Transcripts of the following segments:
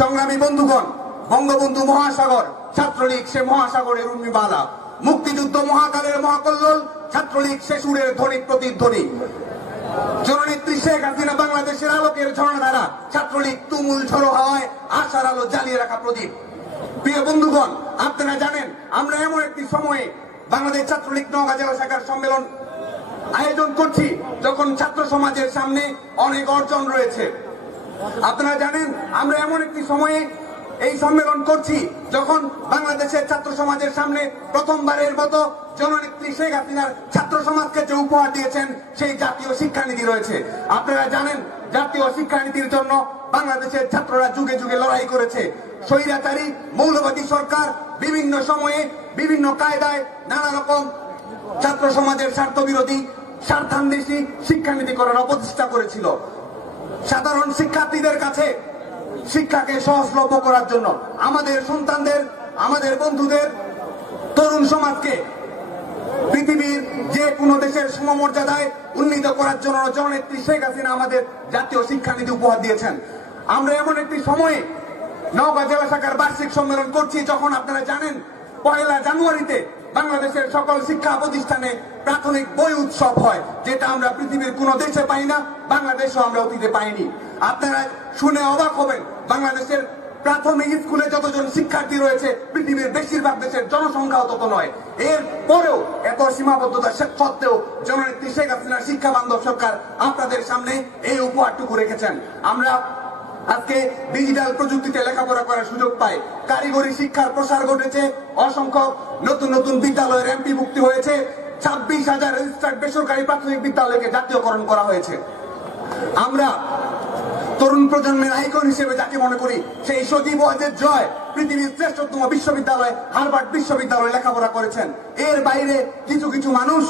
সংগ্রামী বন্ধুগণ, বঙ্গবন্ধু মহাসাগর, ছাত্রলীগ সে মহাসাগরের উর্মিমালা, মুক্তিযুদ্ধ মহাকালের মহাকল্লোল, ছাত্রলীগ সে সুরের ধ্বনি প্রতিধ্বনি। জননেত্রী শেখ হাসিনা বাংলাদেশের আলোকের ঝর্ণাধারা, ছাত্রলীগ তুমুল ঝড়ো হাওয়ায় আশার আলো জ্বালিয়ে রাখা প্রদীপ। প্রিয় বন্ধুগণ, আপনারা জানেন আমরা এমন একটি সময়ে বাংলাদেশ ছাত্রলীগ নওগাঁ জেলা শাখার সম্মেলন আয়োজন করছি যখন ছাত্র সমাজের সামনে অনেক অর্জন রয়েছে। আপনারা জানেন আমরা এমন একটি সময়ে এই সম্মেলন করছি যখন বাংলাদেশের ছাত্র সমাজের সামনে প্রথমবারের মতো জননেত্রী শেখ হাসিনার ছাত্র সমাজকে যে উপহার দিয়েছেন সেই জাতীয় শিক্ষানীতি রয়েছে। আপনারা জানেন জাতীয় শিক্ষানীতির জন্য বাংলাদেশের ছাত্ররা যুগে যুগে লড়াই করেছে। স্বৈরাচারী মৌলবাদী সরকার বিভিন্ন সময়ে বিভিন্ন কায়দায় নানা রকম ছাত্র সমাজের স্বার্থ বিরোধী স্বার্থান্বেষী শিক্ষানীতি করার অপচেষ্টা করেছিল। সাধারণ শিক্ষার্থীদের কাছে শিক্ষাকে সহজলভ্য করার জন্য আমাদের সন্তানদের, আমাদের বন্ধুদের, তরুণ সমাজকে পৃথিবীর যে কোনো দেশের সমমর্যাদায় উন্নীত করার জন্য জননেত্রী শেখ হাসিনা আমাদের জাতীয় শিক্ষানীতি উপহার দিয়েছেন। আমরা এমন একটি সময়ে নওগাঁ জেলা শাখার বার্ষিক সম্মেলন করছি যখন আপনারা জানেন 1 জানুয়ারিতে বাংলাদেশের সকল শিক্ষা প্রতিষ্ঠানে প্রাথমিক বই উৎসব হয়, যেটা আমরা পৃথিবীর কোন দেশে পাই না, বাংলাদেশও আমরা অতীতে পাইনি। আপনারা শুনে অবাক হবেন, বাংলাদেশের প্রাথমিক স্কুলে যতজন শিক্ষার্থী রয়েছে পৃথিবীর বেশিরভাগ দেশের জনসংখ্যাও তত নয়। এর পরেও এত সীমাবদ্ধতা সত্ত্বেও জননেত্রী শেখ হাসিনার শিক্ষা বান্ধব সরকার আপনাদের সামনে এই উপহারটুকু রেখেছেন। আমরা আজকে ডিজিটাল প্রযুক্তিতে লেখাপড়া করার সুযোগ পাই, কারিগরি শিক্ষার প্রসার ঘটেছে, অসংখ্য নতুন নতুন বিদ্যালয়ের এমপি মুক্তি হয়েছে, 26,000 রেজিস্টার্ড বেসরকারি প্রাথমিক বিদ্যালয়কে জাতীয়করণ করা হয়েছে। আমরা তরুণ প্রজন্মের আইকন হিসেবে যাকে মনে করি সেই সজীব ওয়াজেদ জয় পৃথিবীর শ্রেষ্ঠতম বিশ্ববিদ্যালয় হার্ভার্ড বিশ্ববিদ্যালয়ে লেখাপড়া করেছেন। এর বাইরে কিছু কিছু মানুষ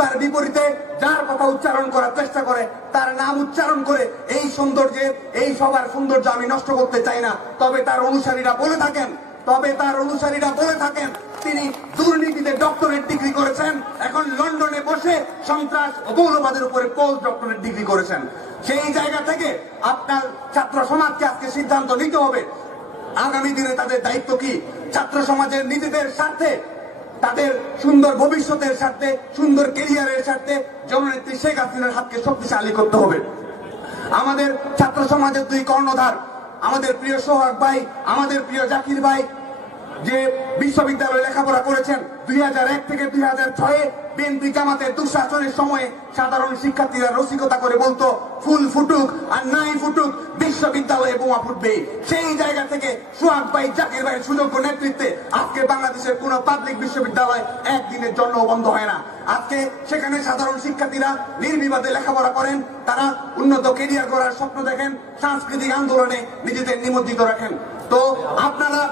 তার বিপরীতে যার কথা উচ্চারণ করার চেষ্টা করে, তার নাম উচ্চারণ করে এই সৌন্দর্যের, এই সবার সৌন্দর্য আমি নষ্ট করতে চাই না, তবে তার অনুসারীরা বলে থাকেন তিনি দুর্নীতিতে ডক্টরেট ডিগ্রি করেছেন, এখন লন্ডনে বসে সন্ত্রাস ও মৌলবাদের উপরে পোস্ট ডক্টরেট ডিগ্রি করেছেন। সেই জায়গা থেকে আপনার ছাত্র সমাজকে আজকে সিদ্ধান্ত নিতে হবে আগামী দিনে তাদের দায়িত্ব কি। ছাত্র সমাজের নিজেদের স্বার্থে, তাদের সুন্দর ভবিষ্যতের স্বার্থে, সুন্দর ক্যারিয়ারের স্বার্থে জননেত্রী শেখ হাসিনার হাতকে শক্তিশালী করতে হবে। আমাদের ছাত্র সমাজের দুই কর্ণধার, আমাদের প্রিয় সোহাগ ভাই, আমাদের প্রিয় জাকির ভাই, যে বিশ্ববিদ্যালয়ে লেখাপড়া করেছেন 2001 থেকে 2006 বিএনপি জামাতের দুঃশাসনের সময়ে সাধারণ শিক্ষার্থীরা রসিকতা করে বলতো ফুল ফুটুক আর নাই ফুটুক বিশ্ববিদ্যালয়ে বোমা ফুটবে। সেই জায়গা থেকে সোহাগ ভাই, জাকির ভাইয়ের সুযোগ্য নেতৃত্বে আজকে বাংলাদেশের কোন পাবলিক বিশ্ববিদ্যালয় একদিনের জন্য বন্ধ হয় না। আজকে সেখানে সাধারণ শিক্ষার্থীরা নির্বিবাদে লেখাপড়া করেন, তারা উন্নত ক্যারিয়ার করার স্বপ্ন দেখেন, সাংস্কৃতিক আন্দোলনে নিজেদের নিমজ্জিত রাখেন। তো আপনারা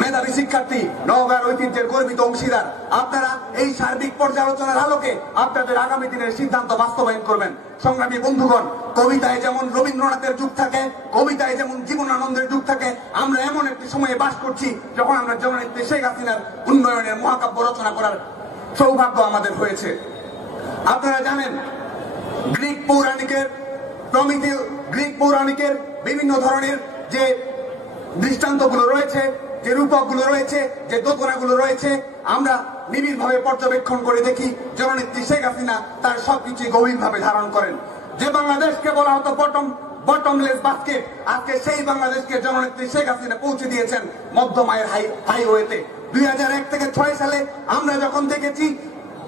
মেধাবী শিক্ষার্থী, নওগাঁর ঐতিহ্যের গর্বিত অংশীদার, আপনারা এই সার্বিক পর্যালোচনার আলোকে আপনাদের আগামী দিনের সিদ্ধান্ত বাস্তবায়ন করবেন। সংগ্রামী বন্ধুগণ, কবিতায় যেমন রবীন্দ্রনাথের যুগ থাকে, কবিতায় যেমন জীবনানন্দের যুগ থাকে, আমরা এমন একটি সময়ে বাস করছি যখন আমরা জননেত্রী শেখ হাসিনার উন্নয়নের মহাকাব্য রচনা করার সৌভাগ্য আমাদের হয়েছে। আপনারা জানেন গ্রিক পৌরাণিকের বিভিন্ন ধরনের যে দৃষ্টান্তগুলো রয়েছে, যে রূপকগুলো রয়েছে, যে দোতনাগুলো রয়েছে, আমরা নিবিড়ভাবে পর্যবেক্ষণ করে দেখি জননেত্রী শেখ হাসিনা তার সবকিছু গভীরভাবে ধারণ করেন। যে বাংলাদেশকে বলা হতো বটমলেস বাস্কেট, আজকে সেই বাংলাদেশকে জননেত্রী শেখ হাসিনা পৌঁছে দিয়েছেন মধ্যমায়ের হাইওয়েতে। 2001 থেকে 6 সালে আমরা যখন দেখেছি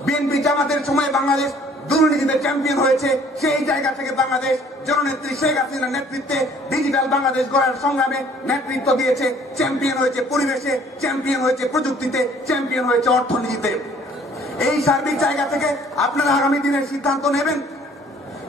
বিএনপি জামাতের সময় বাংলাদেশ দুর্নীতিতে চ্যাম্পিয়ন হয়েছে, সেই জায়গা থেকে বাংলাদেশ জননেত্রী শেখ হাসিনার নেতৃত্বে ডিজিটাল বাংলাদেশ গড়ার সংগ্রামে নেতৃত্ব দিয়েছে, চ্যাম্পিয়ন হয়েছে পরিবেশে, চ্যাম্পিয়ন হয়েছে প্রযুক্তিতে, চ্যাম্পিয়ন হয়েছে অর্থনীতিতে। এই সার্বিক জায়গা থেকে আপনারা আগামী দিনের সিদ্ধান্ত নেবেন,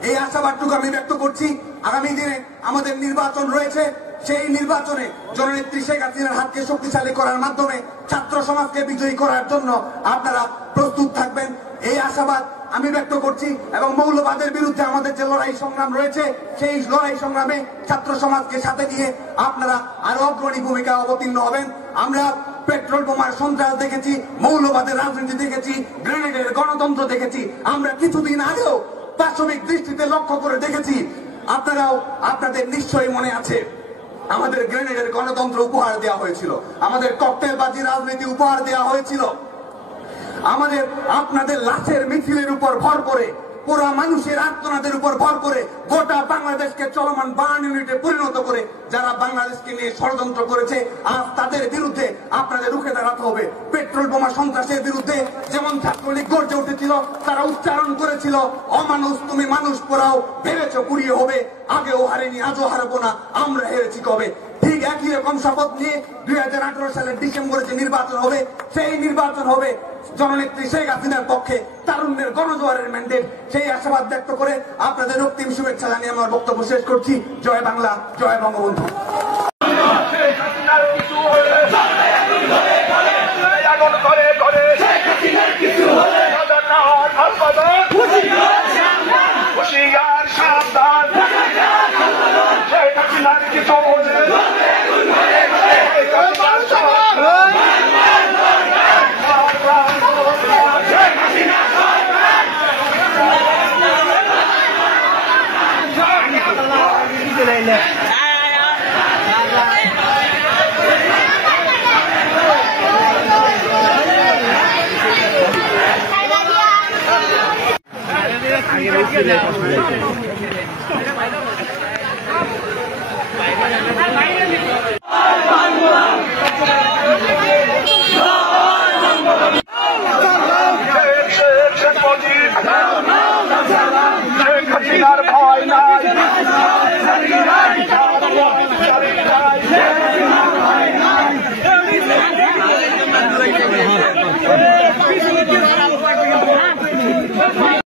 এই আশাবাদটুকু আমি ব্যক্ত করছি। আগামী দিনে আমাদের নির্বাচন রয়েছে, সেই নির্বাচনে জননেত্রী শেখ হাসিনার হাতকে শক্তিশালী করার মাধ্যমে ছাত্র সমাজকে বিজয়ী করার জন্য আপনারা প্রস্তুত থাকবেন, এই আশাবাদ আমি ব্যক্ত করছি। এবং মৌলবাদের বিরুদ্ধে আমাদের যে লড়াই সংগ্রাম রয়েছে, সেই লড়াই সংগ্রামে ছাত্র সমাজকে সাথে নিয়ে আপনারা আরো অগ্রণী ভূমিকা অবতীর্ণ হবেন। আমরা পেট্রোল বোমার সন্ত্রাস দেখেছি, মৌলবাদের রাজনীতি দেখেছি, গ্রেনেডের গণতন্ত্র দেখেছি। আমরা কিছুদিন আগেও পাশবিক দৃষ্টিতে লক্ষ্য করে দেখেছি আপনারাও আপনাদের নিশ্চয়ই মনে আছে আমাদের গ্রেনেডের গণতন্ত্র উপহার দেওয়া হয়েছিল, আমাদের ককটেলবাজি রাজনীতি উপহার দেওয়া হয়েছিল, আমাদের আপনাদের লাশের মিছিলের উপর ভর করে, পুরা মানুষের আত্মনাদের উপর ভর করে গোটা বাংলাদেশকে চলমান বার্ন ইউনিটে পরিণত করে যারা বাংলাদেশকে নিয়ে ষড়যন্ত্র করেছে, আজ তাদের বিরুদ্ধে আপনাদের রুখে দাঁড়াতে হবে। পেট্রোল বোমা সন্ত্রাসের বিরুদ্ধে যেমন ছাত্রলীগ গর্জে উঠেছিল, তারা উচ্চারণ করেছিল অমানুষ তুমি মানুষ পোড়াও, ভেবেছ কুড়িয়ে হবে, আগেও হারেনি আজও হারবো না, আমরা হেরেছি কবে। ঠিক একই রকম শপথ নিয়ে 2018 সালের ডিসেম্বরে যে নির্বাচন হবে, সেই নির্বাচন হবে জননেত্রী শেখ হাসিনার পক্ষে তারুণ্যের গণজোয়ারের ম্যান্ডেট। সেই আশাবাদ ব্যক্ত করে আপনাদের রক্তিম শুভেচ্ছা জানিয়ে আমার বক্তব্য শেষ করছি। জয় বাংলা, জয় বঙ্গবন্ধু। আগে